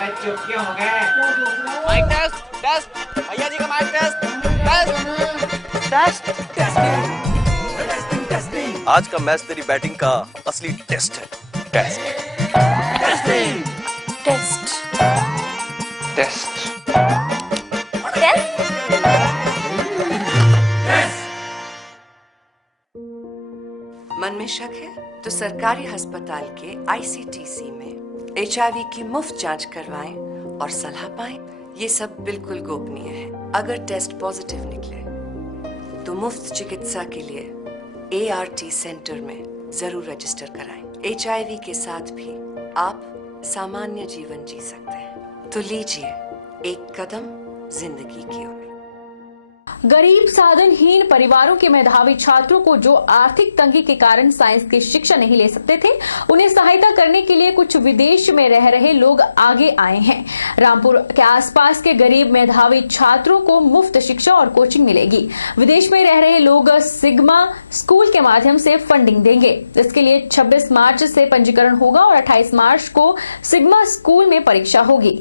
अरे चुप क्यों हो गए? माइक टेस्ट टेस्ट भैया जी का माइक टेस्ट टेस्ट टेस्ट। आज का मैच तेरी बैटिंग का असली टेस्ट है। टेस्ट टेस्टिंग टेस्ट टेस्ट मन में शक है तो सरकारी अस्पताल के ICTC में HIV की मुफ्त जांच करवाएं और सलाह पाएं। ये सब बिल्कुल गोपनीय है। अगर टेस्ट पॉजिटिव निकले तो मुफ्त चिकित्सा के लिए ART सेंटर में जरूर रजिस्टर कराएं। HIV के साथ भी आप सामान्य जीवन जी सकते हैं। तो लीजिए एक कदम जिंदगी की ओर। गरीब साधनहीन परिवारों के मेधावी छात्रों को जो आर्थिक तंगी के कारण साइंस की शिक्षा नहीं ले सकते थे, उन्हें सहायता करने के लिए कुछ विदेश में रह रहे लोग आगे आए हैं। रामपुर के आसपास के गरीब मेधावी छात्रों को मुफ्त शिक्षा और कोचिंग मिलेगी। विदेश में रह रहे लोग सिग्मा स्कूल के माध्यम से फंडिंग देंगे। इसके लिए 26 मार्च से पंजीकरण होगा और 28 मार्च को सिग्मा स्कूल में परीक्षा होगी।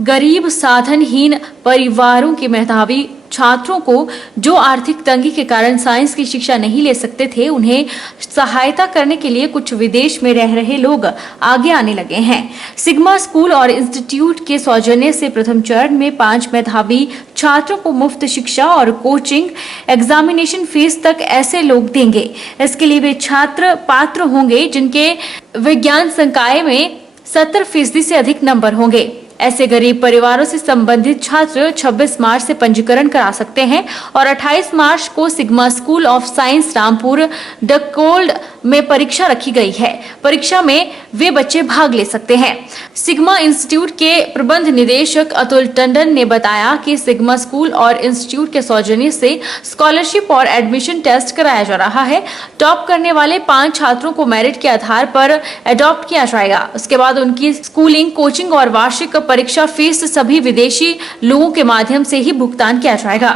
गरीब साधनहीन परिवारों के मेधावी छात्रों को जो आर्थिक तंगी के कारण साइंस की शिक्षा नहीं ले सकते थे, उन्हें सहायता करने के लिए कुछ विदेश में रह रहे लोग आगे आने लगे हैं। सिग्मा स्कूल और इंस्टीट्यूट के सौजन्य से प्रथम चरण में 5 मेधावी छात्रों को मुफ्त शिक्षा और कोचिंग एग्जामिनेशन फीस तक ऐसे लोग देंगे। इसके लिए वे छात्र पात्र होंगे जिनके विज्ञान संकाय में 70% से अधिक नंबर होंगे। ऐसे गरीब परिवारों से संबंधित छात्र 26 मार्च से पंजीकरण करा सकते हैं और 28 मार्च को Sigma school of science Rampur डकोल्ड में परीक्षा रखी गई है। परीक्षा में वे बच्चे भाग ले सकते हैं। सिग्मा इंस्टीट्यूट के प्रबंध निदेशक अतुल टंडन ने बताया कि सिग्मा स्कूल और इंस्टीट्यूट के सौजन्य से स्कॉलरशिप और एडमिशन टेस्ट कराया जा रहा है। टॉप करने वाले 5 छात्रों को मेरिट के आधार पर अडॉप्ट किया जाएगा। उसके बाद उनकी स्कूलिंग, कोचिंग और वार्षिक परीक्षा फीस सभी विदेशी लोगों के माध्यम से ही भुगतान किया जाएगा।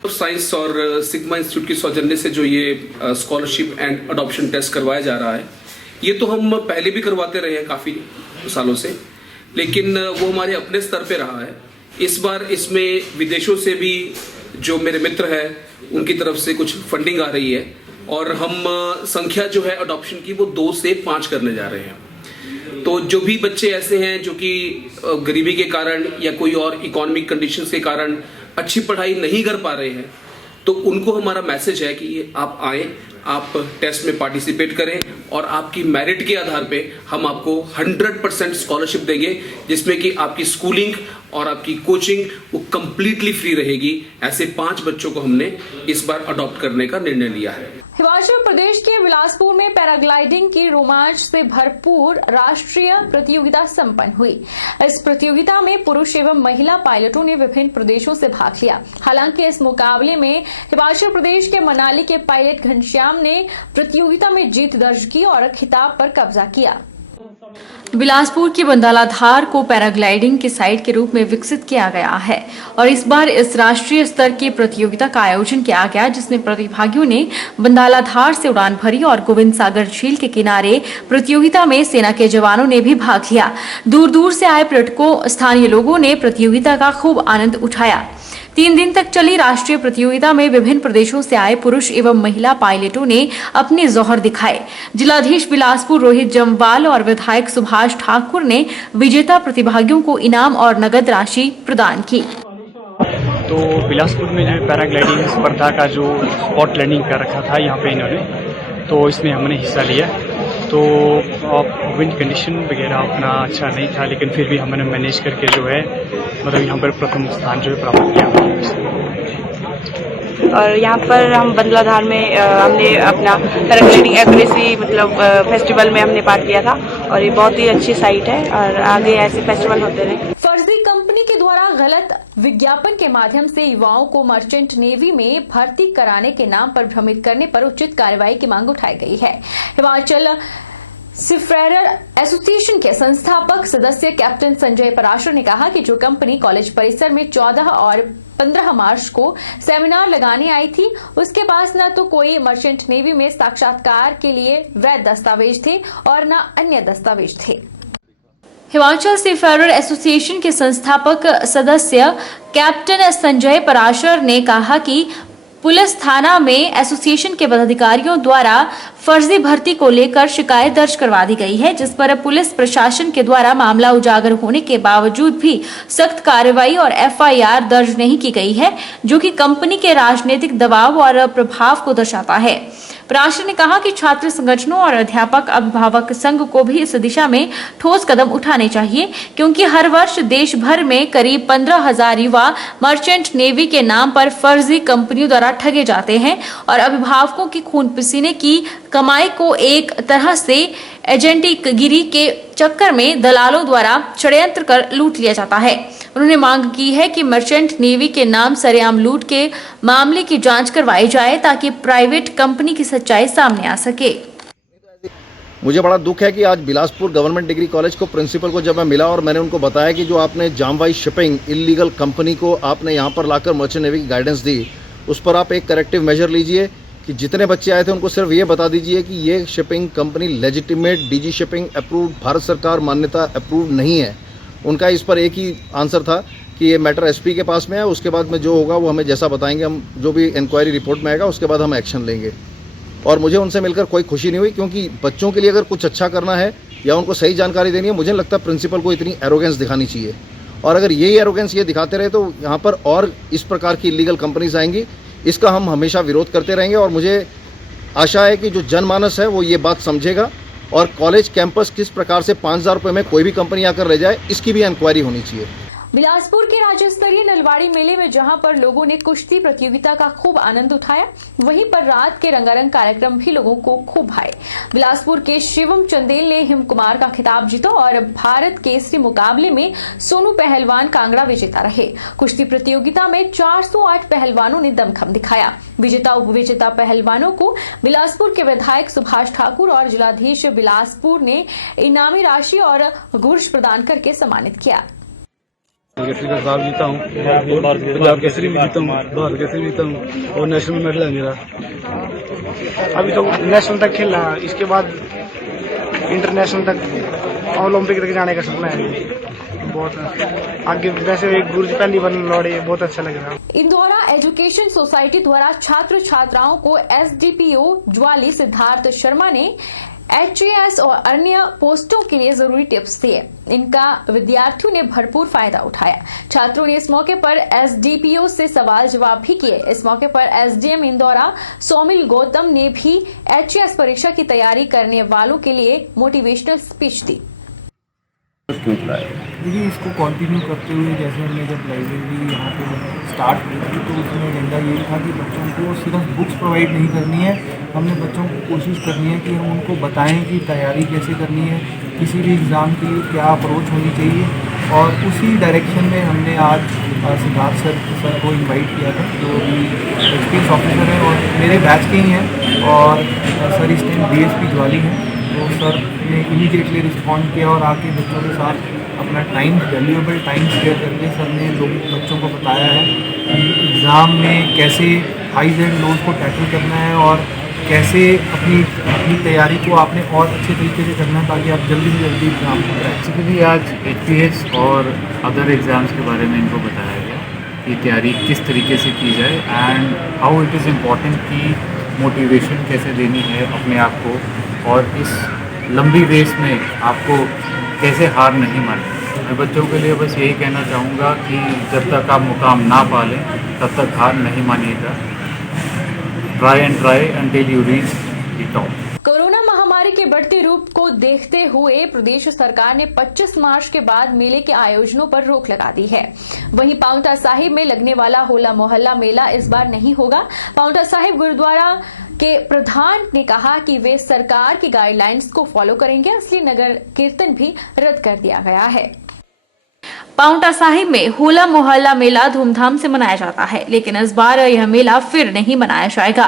साइंस और सिग्मा इंस्टीट्यूट की सौजन्य से जो ये स्कॉलरशिप एंड अडॉप्शन टेस्ट करवाया जा रहा है, ये तो हम पहले भी करवाते रहे हैं काफी सालों से, लेकिन वो हमारे अपने स्तर पे रहा है। इस बार इसमें विदेशों से भी जो मेरे मित्र हैं उनकी तरफ से कुछ फंडिंग आ रही है और हम संख्या जो है अडॉप्शन की वो 2 से 5 करने जा रहे हैं। तो जो भी बच्चे ऐसे हैं जो कि गरीबी के कारण या कोई और इकोनॉमिक कंडीशंस के कारण अच्छी पढ़ाई नहीं कर पा रहे हैं, तो उनको हमारा मैसेज है कि आप आए, आप टेस्ट में पार्टिसिपेट करें और आपकी मेरिट के आधार पे हम आपको 100% स्कॉलरशिप देंगे, जिसमें कि आपकी स्कूलिंग और आपकी कोचिंग वो कंप्लीटली फ्री रहेगी। ऐसे 5 बच्चों को हमने इस बार अडॉप्ट करने का निर्णय लिया है। हिमाचल प्रदेश के बिलासपुर में पैराग्लाइडिंग की रोमांच से भरपूर राष्ट्रीय प्रतियोगिता संपन्न हुई। इस प्रतियोगिता में पुरुष एवं महिला पायलटों ने विभिन्न प्रदेशों से भाग लिया। हालांकि इस मुकाबले में हिमाचल प्रदेश के मनाली के पायलट घनश्याम ने प्रतियोगिता में जीत दर्ज की और खिताब पर कब्जा किया। बिलासपुर के बंदालाधार को पैराग्लाइडिंग के साइट के रूप में विकसित किया गया है और इस बार इस राष्ट्रीय स्तर की प्रतियोगिता का आयोजन किया गया, जिसमें प्रतिभागियों ने बंदालाधार से उड़ान भरी और गोविंद सागर झील के किनारे प्रतियोगिता में सेना के जवानों ने भी भाग लिया। दूर दूर से आए पर्यटकों, स्थानीय लोगों ने प्रतियोगिता का खूब आनंद उठाया। 3 दिन तक चली राष्ट्रीय प्रतियोगिता में विभिन्न प्रदेशों से आए पुरुष एवं महिला पायलटों ने अपने जौहर दिखाए। जिलाधीश बिलासपुर रोहित जम्वाल और विधायक सुभाष ठाकुर ने विजेता प्रतिभागियों को इनाम और नगद राशि प्रदान की। तो बिलासपुर में जो पैराग्लाइडिंग स्पर्धा का जो स्पॉट लैंडिंग कर रखा था यहाँ पे इन्होंने, तो इसमें हमने हिस्सा लिया। तो विंड कंडीशन वगैरह अपना अच्छा नहीं था, लेकिन फिर भी हमने मैनेज करके जो है मतलब यहाँ पर प्रथम स्थान जो है प्राप्त किया। और यहाँ पर हम बंदलाधार में हमने अपना पैराग्लाइडिंग एक्यूरेसी मतलब फेस्टिवल में हमने पार्ट लिया था और ये बहुत ही अच्छी साइट है और आगे ऐसे फेस्टिवल होते रहे। फर्जी कंपनी के द्वारा गलत विज्ञापन के माध्यम से युवाओं को मर्चेंट नेवी में भर्ती कराने के नाम पर भ्रमित करने पर उचित कार्रवाई की मांग उठाई गई है। हिमाचल सीफेरर एसोसिएशन के संस्थापक सदस्य कैप्टन संजय पराशर ने कहा कि जो कंपनी कॉलेज परिसर में 14 और 15 मार्च को सेमिनार लगाने आई थी, उसके पास न तो कोई मर्चेंट नेवी में साक्षात्कार के लिए वैध दस्तावेज थे और न अन्य दस्तावेज थे। हिमाचल सीफेरर एसोसिएशन के संस्थापक सदस्य कैप्टन संजय पराशर ने कहा कि पुलिस थाना में एसोसिएशन के पदाधिकारियों द्वारा फर्जी भर्ती को लेकर शिकायत दर्ज करवा दी गई है, जिस पर पुलिस प्रशासन के द्वारा मामला उजागर होने के बावजूद भी सख्त कार्रवाई और एफआईआर दर्ज नहीं की गई है, जो कि कंपनी के राजनीतिक दबाव और प्रभाव को दर्शाता है। पराशर ने कहा कि छात्र संगठनों और अध्यापक अभिभावक संघ को भी इस दिशा में ठोस कदम उठाने चाहिए, क्योंकि हर वर्ष देश भर में करीब 15,000 युवा मर्चेंट नेवी के नाम पर फर्जी कंपनियों द्वारा ठगे जाते हैं और अभिभावकों की खून पसीने की कमाई को एक तरह से एजेंटगिरी के चक्कर में दलालों द्वारा षड्यंत्र कर लूट लिया जाता है। उन्होंने मांग की है कि मर्चेंट नेवी के नाम सरेआम लूट के मामले की जांच करवाई जाए ताकि प्राइवेट कंपनी की सच्चाई सामने आ सके। मुझे बड़ा दुख है कि आज बिलासपुर गवर्नमेंट डिग्री कॉलेज को प्रिंसिपल को जब मैं मिला और मैंने उनको बताया कि जो आपने जामवाई शिपिंग इलीगल कंपनी को आपने यहाँ पर लाकर मर्चेंट नेवी की गाइडेंस दी, उस पर आप एक करेक्टिव मेजर लीजिए कि जितने बच्चे आए थे उनको सिर्फ ये बता दीजिए कि ये shipping company legitimate DG shipping approved Bharat सरकार मान्यता अप्रूव्ड नहीं है। उनका इस पर एक ही आंसर था कि ये मैटर एसपी के पास में है, उसके बाद में जो होगा वो हमें जैसा बताएंगे, हम जो भी इंक्वायरी रिपोर्ट में आएगा उसके बाद हम एक्शन लेंगे। और मुझे उनसे मिलकर कोई खुशी नहीं हुई, क्योंकि बच्चों के लिए अगर कुछ अच्छा करना है या उनको सही जानकारी देनी है, मुझे नहीं लगता प्रिंसिपल को इतनी एरोगेंस दिखानी चाहिए। और अगर यही एरोगेंस ये दिखाते रहे तो यहाँ पर और इस प्रकार की इलीगल कंपनीज आएंगी। इसका हम हमेशा विरोध करते रहेंगे और मुझे आशा है कि जो जनमानस है वो ये बात समझेगा और कॉलेज कैंपस किस प्रकार से 5,000 रुपये में कोई भी कंपनी आकर रह जाए, इसकी भी इंक्वायरी होनी चाहिए। बिलासपुर के राज्य स्तरीय नलवाड़ी मेले में जहां पर लोगों ने कुश्ती प्रतियोगिता का खूब आनंद उठाया, वहीं पर रात के रंगारंग कार्यक्रम भी लोगों को खूब भाए। बिलासपुर के शिवम चंदेल ने हिम कुमार का खिताब जीता और भारत केसरी मुकाबले में सोनू पहलवान कांगड़ा विजेता रहे। कुश्ती प्रतियोगिता में 408 पहलवानों ने दमखम दिखाया। विजेता उपविजेता पहलवानों को बिलासपुर के विधायक सुभाष ठाकुर और जिलाधीश बिलासपुर ने इनामी राशि और गुर्ज प्रदान करके सम्मानित किया। खिताब जीता हूँ, पंजाब केसरी में जीता हूँ, भारत केसरी में जीता हूँ और नेशनल में मेडल है मेरा। अभी तो नेशनल तक खेलना, इसके बाद इंटरनेशनल तक ओलंपिक तक जाने का सपना है। बहुत आगे वैसे एक गुर्ज पहली बार लौड़े, बहुत अच्छा लग रहा है। इंदौरा एजुकेशन सोसाइटी द्वारा छात्र छात्राओं को एसडीपीओ ज्वाली सिद्धार्थ शर्मा ने HAS और अन्य पोस्टों के लिए जरूरी टिप्स दिए। इनका विद्यार्थियों ने भरपूर फायदा उठाया। छात्रों ने इस मौके पर SDPO से सवाल जवाब भी किए। इस मौके पर SDM इंदौरा सोमिल गौतम ने भी HAS परीक्षा की तैयारी करने वालों के लिए मोटिवेशनल स्पीच दी। देखिए, इसको कंटिन्यू करते हुए जैसे हमने जब लाइब्रेरी यहाँ पे स्टार्ट की थी तो उसमें एजेंडा यही था कि बच्चों को सिर्फ बुक्स प्रोवाइड नहीं करनी है, हमने बच्चों को कोशिश करनी है कि हम उनको बताएं कि तैयारी कैसे करनी है, किसी भी एग्ज़ाम के लिए क्या अप्रोच होनी चाहिए। और उसी डायरेक्शन में हमने आज सिद्धार्थ सर को इनवाइट किया था, जो भी एक्सपीरियंस ऑफिसर हैं और मेरे बैच के ही हैं और सर इस टाइम DSP ज्वाली हैं। तो सर ने इमीडिएटली रिस्पॉन्ड किया और आके बच्चों के साथ अपना टाइम, वैल्यूएबल टाइम शेयर करके सर ने बच्चों को बताया है कि एग्ज़ाम में कैसे हाईज एंड लोज को टैकल करना है और कैसे अपनी तैयारी को आपने और अच्छे तरीके से करना है ताकि आप जल्दी से जल्दी एग्ज़ाम को क्रैक। बेसिकली आज HPS और अदर एग्ज़ाम्स के बारे में इनको बताया गया कि तैयारी किस तरीके से की जाए and how it is important कि मोटिवेशन कैसे देनी है अपने आप को और इस लंबी रेस में आपको कैसे हार नहीं माननी। मैं बच्चों के लिए बस यही कहना चाहूँगा कि जब तक आप मुकाम ना पा लें तब तक हार नहीं मानिएगा। Try and try until you reach the top. Corona महामारी के बढ़ते रूप को देखते हुए प्रदेश सरकार ने 25 मार्च के बाद मेले के आयोजनों पर रोक लगा दी है। वहीं पांवटा साहिब में लगने वाला होला मोहल्ला मेला इस बार नहीं होगा। पांवटा साहिब गुरुद्वारा के प्रधान ने कहा कि वे सरकार की गाइडलाइंस को फॉलो करेंगे, इसलिए नगर कीर्तन भी रद्द कर दिया गया है। पांवटा साहिब में होला मोहल्ला मेला धूमधाम से मनाया जाता है, लेकिन इस बार यह मेला फिर नहीं मनाया जाएगा।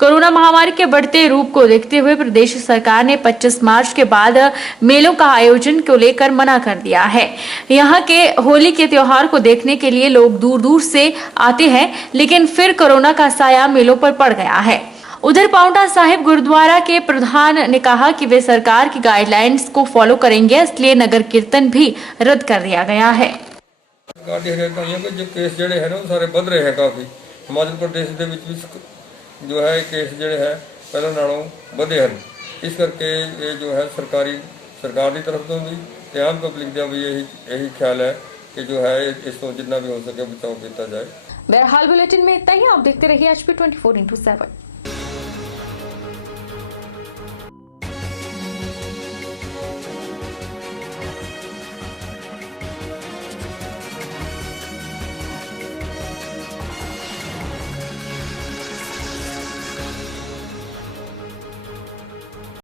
कोरोना महामारी के बढ़ते रूप को देखते हुए प्रदेश सरकार ने 25 मार्च के बाद मेलों का आयोजन को लेकर मना कर दिया है। यहाँ के होली के त्योहार को देखने के लिए लोग दूर दूर से आते हैं, लेकिन फिर कोरोना का साया मेलों पर पड़ गया है। उधर पांवटा साहिब गुरुद्वारा के प्रधान ने कहा कि वे सरकार की गाइडलाइंस को फॉलो करेंगे, इसलिए नगर कीर्तन भी रद्द कर दिया गया है। जो केस ਜਿਹੜੇ ਹੈ ਨਾ ਉਹ ਸਾਰੇ ਵੱਧ ਰਹੇ ਹੈ ਕਾਫੀ। ਹਿਮਾਚਲ ਪ੍ਰਦੇਸ਼ ਦੇ ਵਿੱਚ ਵੀ ਜੋ ਹੈ ਕੇਸ ਜਿਹੜੇ ਹੈ ਪਹਿਲਾਂ ਨਾਲੋਂ ਵਧੇ ਹਨ। ਇਸ ਕਰਕੇ ਇਹ ਜੋ ਹੈ ਸਰਕਾਰ ਦੀ ਤਰਫ ਤੋਂ ਵੀ ਤੇ ਆਮ ਪਬਲਿਕ ਦਾ ਵੀ ਇਹੀ ਖਿਆਲ ਹੈ कि जो है इस तो जितना भी हो सके बचाव किया जाए। बहरहाल बुलेटिन में इतना ही। आप देखते रहिए HP 24/7।